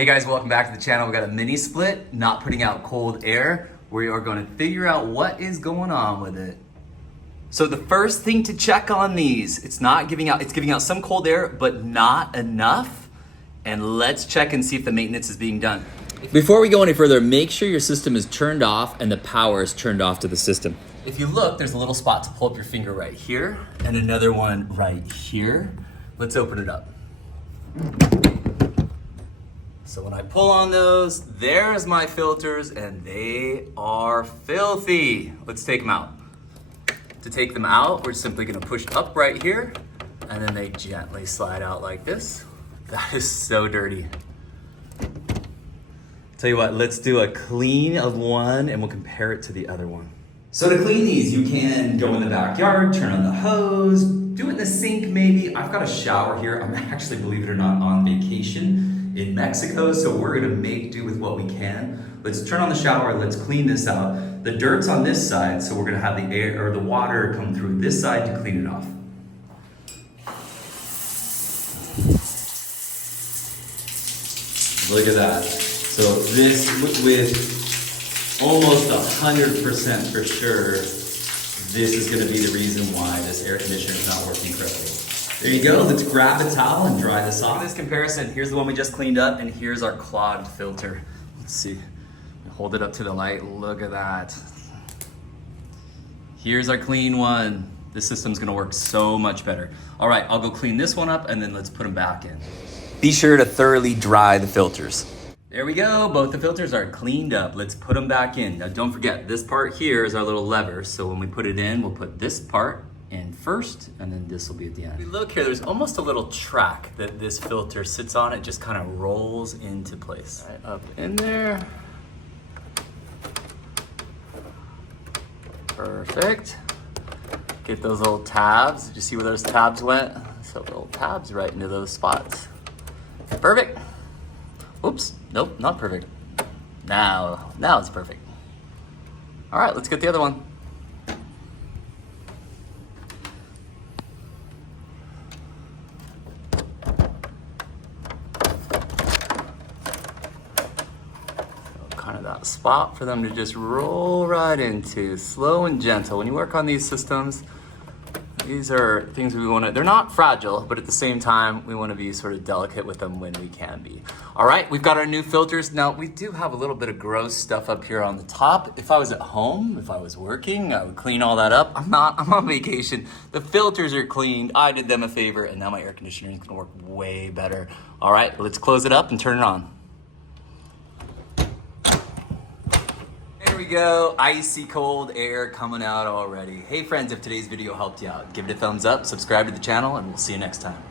Hey guys, welcome back to the channel. We got a mini split, not putting out cold air. We are going to figure out what is going on with it. So the first thing to check on these, it's giving out some cold air, but not enough. And let's check and see if the maintenance is being done. Before we go any further, make sure your system is turned off and the power is turned off to the system. If you look, there's a little spot to pull up your finger right here and another one right here. Let's open it up. So when I pull on those, there's my filters and they are filthy. Let's take them out. To take them out, we're simply gonna push up right here and then they gently slide out like this. That is so dirty. Tell you what, let's do a clean of one and we'll compare it to the other one. So to clean these, you can go in the backyard, turn on the hose, do it in the sink maybe. I've got a shower here. I'm actually, believe it or not, on vacation in Mexico, so we're gonna make do with what we can. Let's turn on the shower, let's clean this out. The dirt's on this side, so we're gonna have the air or the water come through this side to clean it off. Look at that. So this with almost 100% for sure, this is gonna be the reason why this air conditioner is not working correctly. There you go, let's grab a towel and dry this off. This comparison, here's the one we just cleaned up and here's our clogged filter. Let's see, hold it up to the light, look at that. Here's our clean one. This system's gonna work so much better. All right, I'll go clean this one up and then let's put them back in. Be sure to thoroughly dry the filters. There we go, both the filters are cleaned up. Let's put them back in. Now don't forget, this part here is our little lever. So when we put it in, we'll put this part in first, and then this will be at the end. Look here, there's almost a little track that this filter sits on. It just kind of rolls into place. Right, up in there. Perfect. Get those little tabs. Did you see where those tabs went? So little tabs right into those spots. Perfect. Oops, nope, not perfect. Now it's perfect. All right, let's get the other one. Kind of that spot for them to just roll right into, slow and gentle. When you work on these systems, these are things we want to, they're not fragile, but at the same time, we want to be sort of delicate with them when we can be. All right, we've got our new filters. Now, we do have a little bit of gross stuff up here on the top. If I was at home, if I was working, I would clean all that up. I'm on vacation. The filters are cleaned. I did them a favor, and now my air conditioner is going to work way better. All right, let's close it up and turn it on. There we go, icy cold air coming out already. Hey friends, if today's video helped you out, give it a thumbs up, subscribe to the channel, and we'll see you next time.